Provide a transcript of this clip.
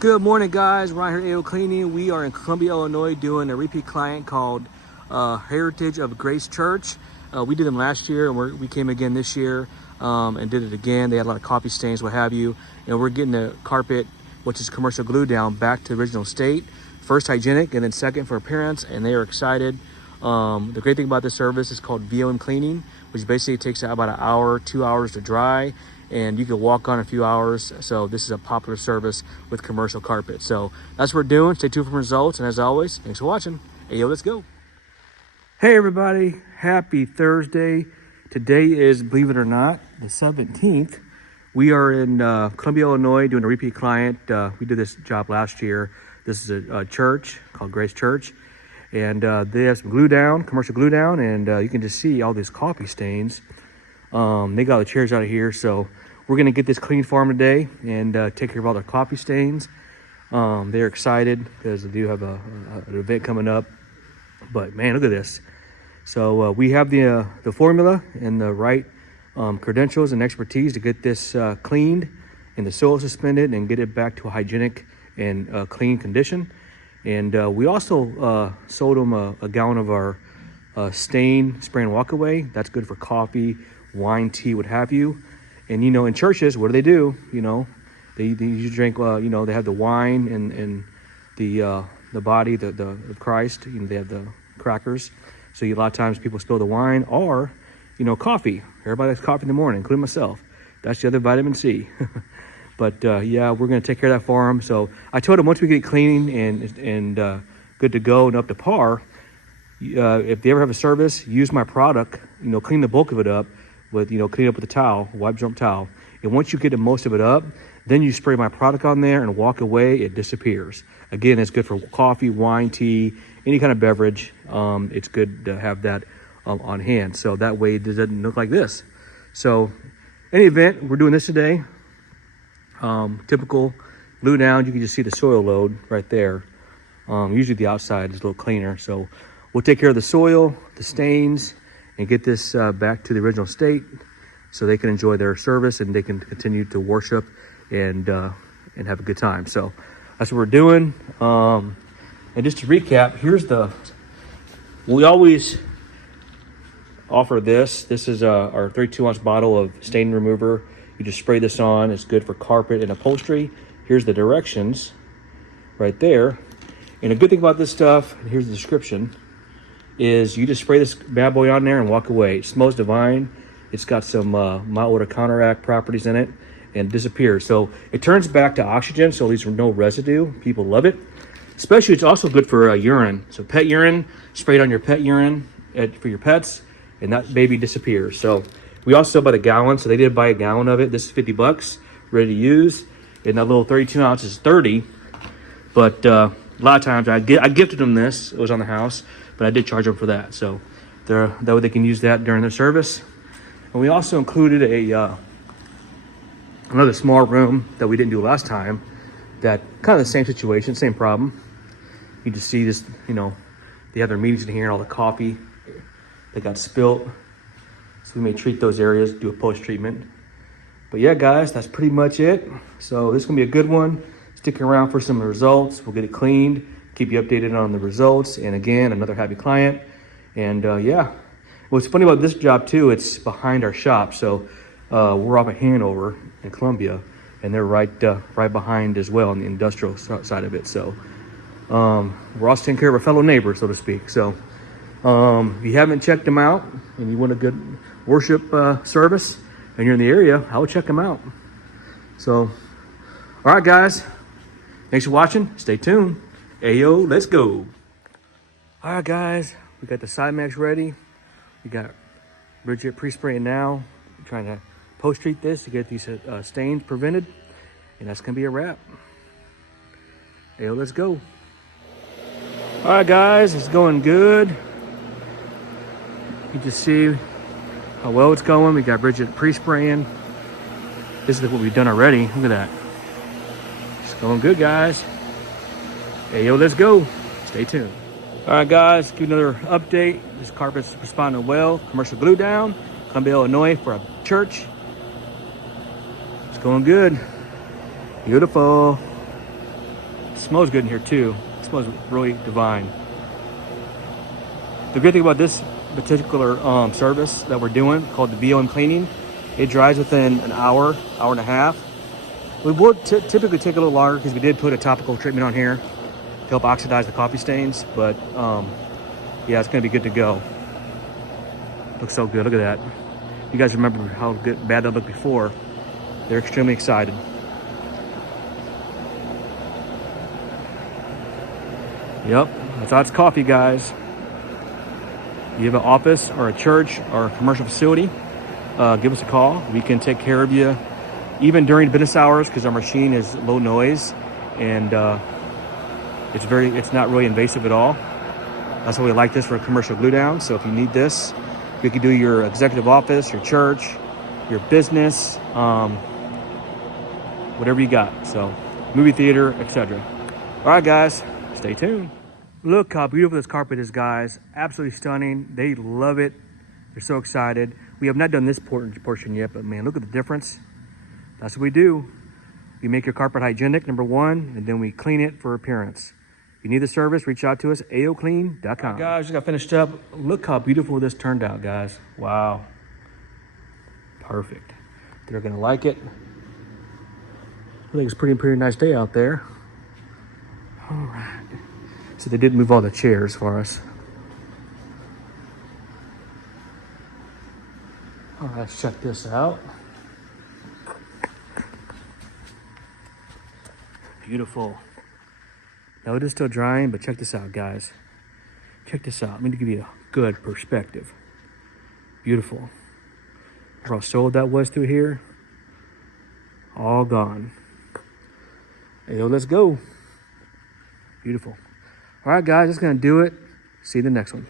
Good morning, guys. Ryan here at AOCleaning. We are in Columbia, Illinois, doing a repeat client called Heritage of Grace Church. We did them last year, and we came again this year and did it again. They had a lot of coffee stains, what have you. And we're getting the carpet, which is commercial glue, down back to the original state. First hygienic, and then second for appearance, and they are excited. The great thing about this service is called 𝐕𝐬𝐿𝐴𝐿, which basically takes about an hour, 2 hours to dry, and you can walk on a few hours. So this is a popular service with commercial carpet. So that's what we're doing. Stay tuned for results, and as always, thanks for watching. Hey, yo, let's go. Hey everybody, happy Thursday. Today is, believe it or not, the 17th. We are in Columbia, Illinois, doing a repeat client. We did this job last year. This is a church called Grace Church, and they have some glue down, commercial glue down, and you can just see all these coffee stains. They got the chairs out of here, so we're gonna get this cleaned for them today and take care of all their coffee stains. They're excited because they do have an event coming up. But man, look at this. So we have the formula and the right credentials and expertise to get this cleaned and the soil suspended and get it back to a hygienic and clean condition. And we also sold them a gallon of our stain spray and walk away. That's good for coffee, wine, tea, what have you. And you know, in churches, what do? You know, they usually drink. You know, they have the wine and the body, the of Christ. You know, they have the crackers. So a lot of times people spill the wine, or you know, coffee. Everybody likes coffee in the morning, including myself. That's the other vitamin C. But yeah, we're gonna take care of that for them. So I told them once we get it clean and good to go and up to par, if they ever have a service, use my product. You know, clean the bulk of it up with, you know, clean up with a towel, wipe jump towel. And once you get most of it up, then you spray my product on there and walk away, it disappears. Again, it's good for coffee, wine, tea, any kind of beverage. It's good to have that on hand. So that way it doesn't look like this. So any event, we're doing this today. Typical glue down, you can just see the soil load right there. Usually the outside is a little cleaner. So we'll take care of the soil, the stains, and get this back to the original state so they can enjoy their service and they can continue to worship and have a good time. So that's what we're doing. And just to recap, we always offer this. This is our 32-ounce bottle of stain remover. You just spray this on. It's good for carpet and upholstery. Here's the directions right there. And a good thing about this stuff, and here's the description, is you just spray this bad boy on there and walk away. It smells divine. It's got some mild water counteract properties in it and disappears. So it turns back to oxygen, so there's no residue. People love it. Especially, it's also good for urine. So pet urine, spray it on your pet urine for your pets, and that baby disappears. So we also sell by the gallon, so they did buy a gallon of it. This is $50, ready to use. And that little 32 ounce is 30. But a lot of times I gifted them this. It was on the house, but I did charge them for that. So that way they can use that during their service. And we also included another small room that we didn't do last time. That kind of the same situation, same problem. You just see this, you know, they have their meetings in here and all the coffee that got spilt. So we may treat those areas, do a post-treatment. But yeah, guys, that's pretty much it. So this is gonna be a good one. Stick around for some results. We'll get it cleaned, keep you updated on the results. And again, another happy client. And yeah, what's funny about this job too, it's behind our shop. So we're off of Hanover in Columbia, and they're right behind as well on the industrial side of it. So we're also taking care of our fellow neighbors, so to speak. So if you haven't checked them out and you want a good worship service and you're in the area, I would check them out. So, all right, guys, thanks for watching. Stay tuned. Ayo, let's go. All right, guys, we got the Simex ready. We got Bridget pre-spraying now. We're trying to post-treat this to get these stains prevented, and that's gonna be a wrap. Ayo, let's go. All right, guys, it's going good. You just see how well it's going. We got Bridget pre-spraying. This is what we've done already. Look at that. It's going good, guys. Hey, yo, let's go. Stay tuned. All right, guys, give another update. This carpet's responding well. Commercial glue down. Columbia, Illinois for a church. It's going good. Beautiful. It smells good in here too. It smells really divine. The great thing about this particular service that we're doing, called the 𝐬𝐮𝐬𝐿, it dries within an hour, hour and a half. We would typically take a little longer because we did put a topical treatment on here to help oxidize the coffee stains, but yeah, it's gonna be good to go. Looks so good, look at that. You guys remember how bad that looked before. They're extremely excited. Yep, that's 𝐼's Coffee, guys. You have an office or a church or a commercial facility, give us a call. We can take care of you even during business hours because our machine is low noise and it's not really invasive at all. That's why we like this for a commercial glue down. So if you need this, you can do your executive office, your church, your business, whatever you got. So movie theater, etc. All right, guys, stay tuned. Look how beautiful this carpet is, guys. Absolutely stunning. They love it. They're so excited. We have not done this portion yet, but man, look at the difference. That's what we do. We make your carpet hygienic, number one, and then we clean it for appearance. If you need the service, reach out to us, AOCleaning.com. Right, guys, just got finished up. Look how beautiful this turned out, guys. Wow. Perfect. They're gonna like it. I think it's a pretty nice day out there. All right. So they did move all the chairs for us. All right, let's check this out. Beautiful. Now it is still drying, but check this out, guys. Check this out. I'm going to give you a good perspective. Beautiful. How sold that was through here. All gone. Hey, let's go. Beautiful. All right, guys, that's going to do it. See you in the next one.